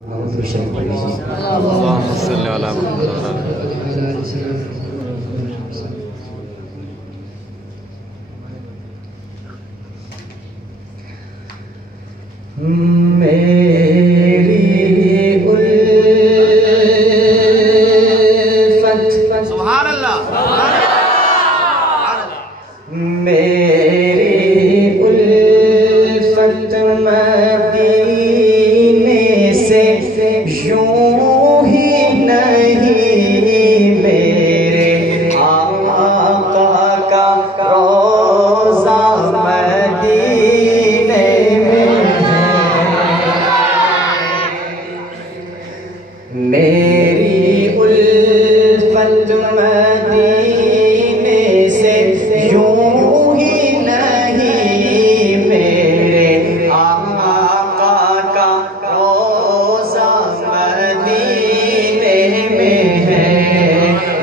اللهم صل على محمد میری الفت سبحان اللہ میری الفت مدینے سے یوں ہی نہیں میرے آقا کا روضہ مدینے میں ہے میری الفت مدینے سے یوں ہی نہیں میرے آقا کا روضہ مدینے میں ہے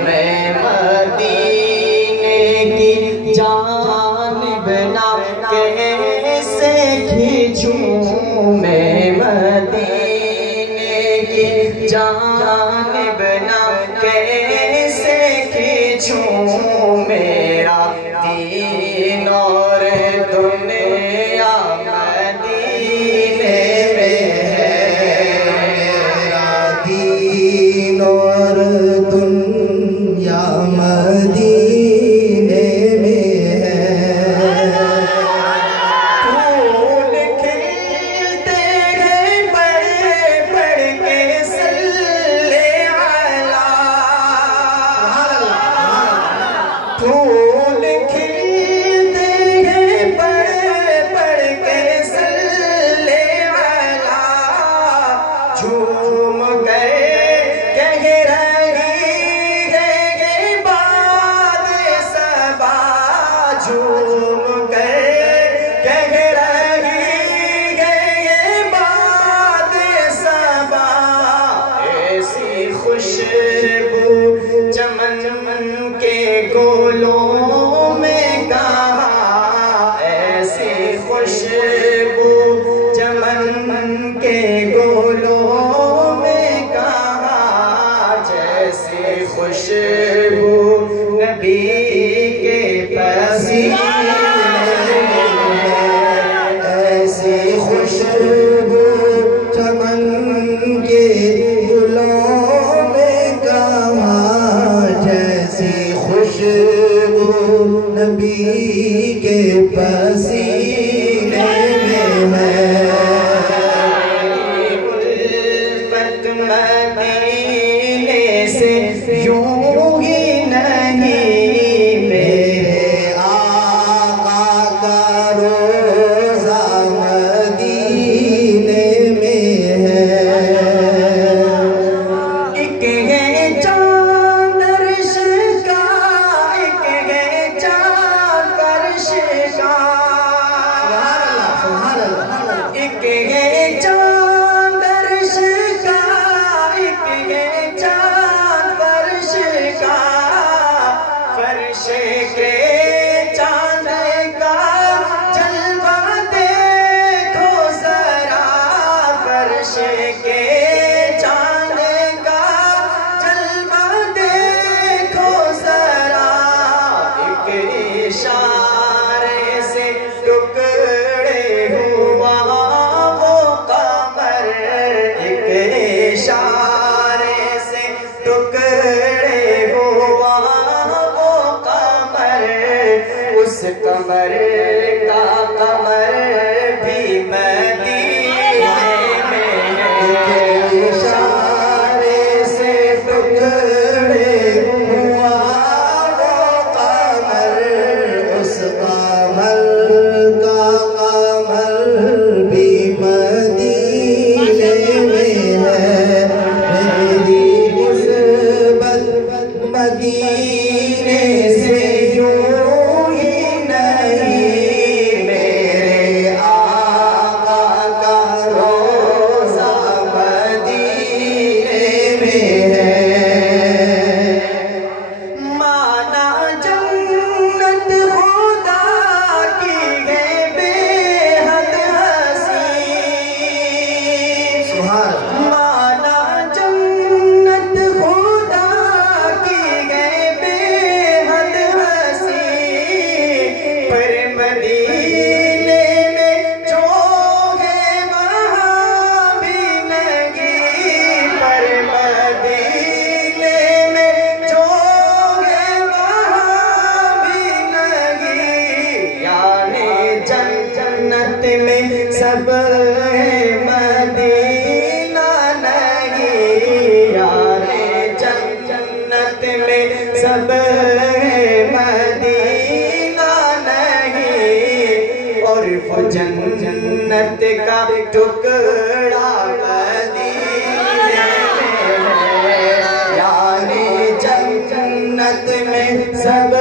میں مدینے کی جانب نہ کیسے کھینچوں میں مدینے کی جانب نہ کیسے کھینچوں میرا دین اور دنیا مدینے میں ہے میرا دین اور دنیا مدینے میں ہے پھول کھلتے ہیں بڑے بڑے کے صلی علی پھول کھلتے ہیں بڑے بڑے کے صلی علی جھوم گئے کہہ رہی ہے یہ باد صبا جھوم گئے کہہ رہی ہے یہ باد صبا ایسی خوشبو چمن کے گولوں میں کہاں ایسی خوشبو چمن کے گولوں میں کہاں جیسی خوشبو نبی کے پسینے ایسی خوشبو چمن کے گلوں میں کہاں جیسی خوشبو نبی کے پسینے میں ہے الفت مدینے سے یوں ہی نہیں میرے آقا کا روضہ مدینے میں ہے ایک ہے چاند عرش کا ایک ہے چاند عرش کا ایک ہے چاند عرش کا ایک ہے چاند فرش کا فرش کے چاند کا جلوہ دیکھو ذرا فرش کے چاند کا جلوہ دیکھو ذرا ایک اشارے سے ٹکڑے ہوا وہ قمر ایک اشارے سے ٹکڑے ہوا وہ قمر اس قمر کا قمر بھی مدینے میں ہے सब है मदीना नहीं, और वो जन्नत का टुकड़ा मदीने में है। यानी जन्नत में सब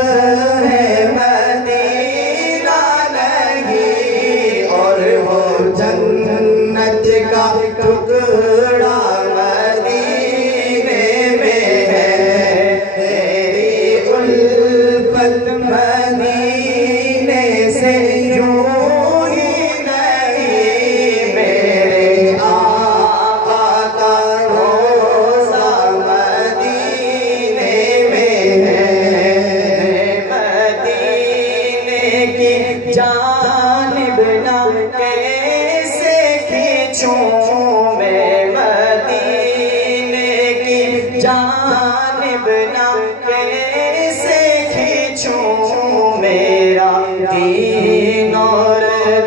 है मदीना नहीं, और वो जन्नत का टुकड़ा मदीने में है। तेरी उल्फत मदीने से यूं ही नहीं, मेरे आका का रोज़ा मदीने में है। मदीने की जानिब ना कैसे खींचूं मैं, मदीने की जानिब ना कैसे खींचूं, मेरा दीन और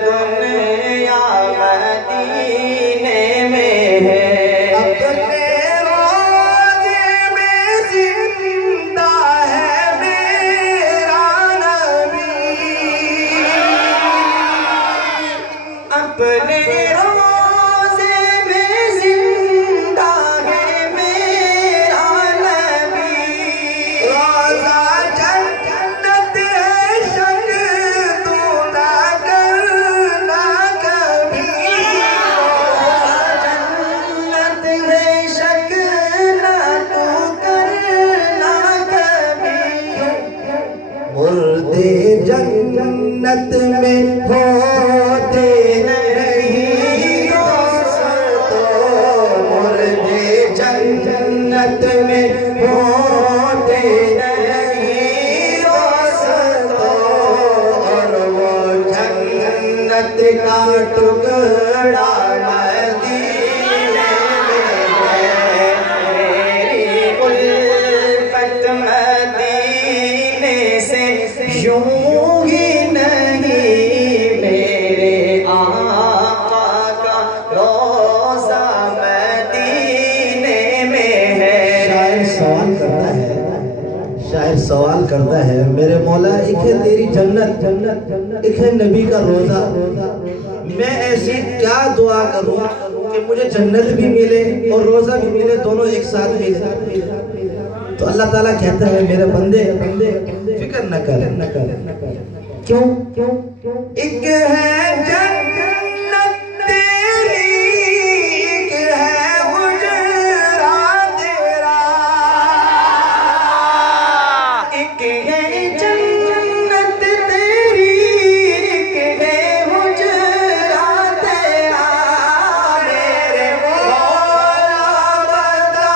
दुनिया मदीने में है। अपने रोज़े में जिंदा है मेरा नबी, अपने रोज़े में जिंदा है मेरा नबी। रोज़ा जन्नत है शक तू ना करना कभी, रोज़ा जन्नत है शक ना तू करना कभी। मुर्दे जन्नत में होते नहीं दोस्तों, मुर्दे जन्नत में होते नहीं दोस्तों, और वो जन्नत का टुकड़ा मदीने में है। मेरी उल्फत मदीने से यूं ही नहीं, मेरे आका का रोज़ा मदीने में है। शायर सवाल करता है, शायर सवाल करता है, मेरे मौला एक है तेरी जन्नत, एक है नबी का रोजा, मैं ऐसी क्या दुआ करूं कि मुझे जन्नत भी मिले और रोजा भी मिले, दोनों एक साथ मिले। तो अल्लाह ताला कहता है मेरे बंदे फिक्र न कर। क्यों? एक है जन्नत तेरी, एक है हुजरा तेरा, एक है जन्नत तेरी, एक है हुजरा तेरा। मेरे मौला बता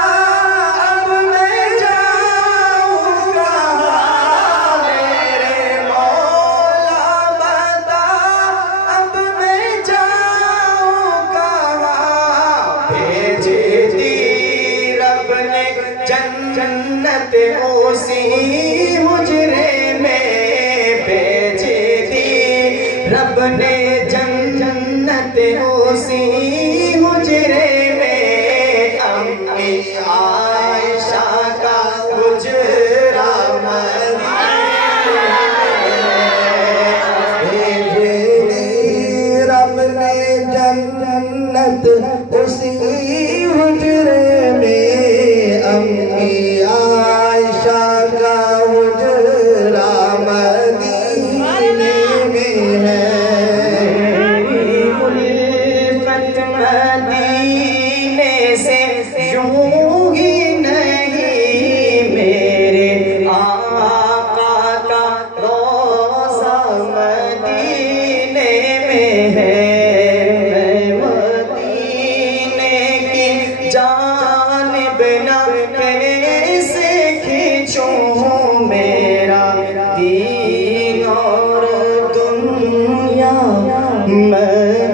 अब मैं जाऊं कहाँ, मेरे मौला बता अब मैं जाऊं कहाँ। भेजी दी रब ने जन्नत उसी हुजरे में, भेजी दी रब ने जन्नत उसी हुजरे में। अम्मी आयशा का हुजरा रब ने जन्नत उसी हुजरे में, अम्मी आयशा का हुजरा मदीने में है। उल्फत मदीने से यूं ही नहीं, मेरे आका का रोज़ा मदीने में है। मैं मदीने की जानिब ना कैसे खींचूं, मेरा दीन और दुनिया मैं